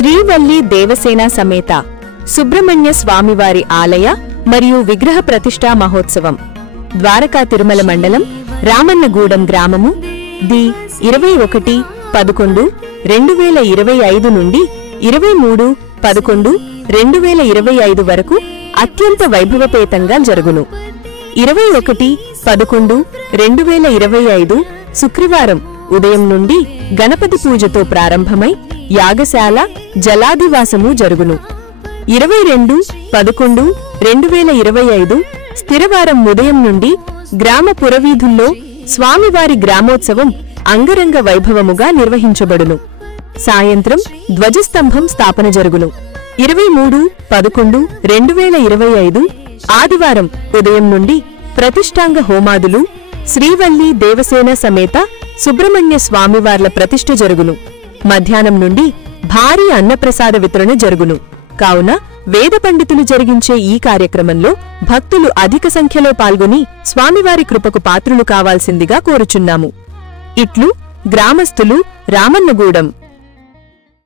శ్రీవల్లి దేవసేన సమేత సుబ్రహ్మణ్య స్వామివారి ఆలయ మరియు విగ్రహ ప్రతిష్టా మహోత్సవం ద్వారకా తిరుమల మండలం రామన్నగూడెం గ్రామము ది 21-11-2025 నుండి 23-11-2025 వరకు అత్యంత వైభవపేతంగా జరుగును. 21-11-2025 శుక్రవారం ఉదయం నుండి గణపతి పూజతో ప్రారంభమై యాగశాల జలాదివాసము జరుగును. 22-11-2025 స్థిరవారం ఉదయం నుండి గ్రామ పురవీధుల్లో స్వామివారి గ్రామోత్సవం అంగరంగ వైభవముగా నిర్వహించబడును. సాయంత్రం ధ్వజస్తంభం స్థాపన జరుగును. 23-11-2025 ఆదివారం ఉదయం నుండి ప్రతిష్టాంగ హోమాదులు శ్రీవల్లి దేవసేన సమేత సుబ్రహ్మణ్య స్వామివార్ల ప్రతిష్ఠ జరుగును. మధ్యాహ్నం నుండి భారీ అన్నప్రసాద వితరణ జరుగును. కావున వేద పండితులు జరిగించే ఈ కార్యక్రమంలో భక్తులు అధిక సంఖ్యలో పాల్గొని స్వామివారి కృపకు పాత్రులు కావాల్సిందిగా కోరుచున్నాము. ఇట్లు గ్రామస్థులు రామన్నగూడెం.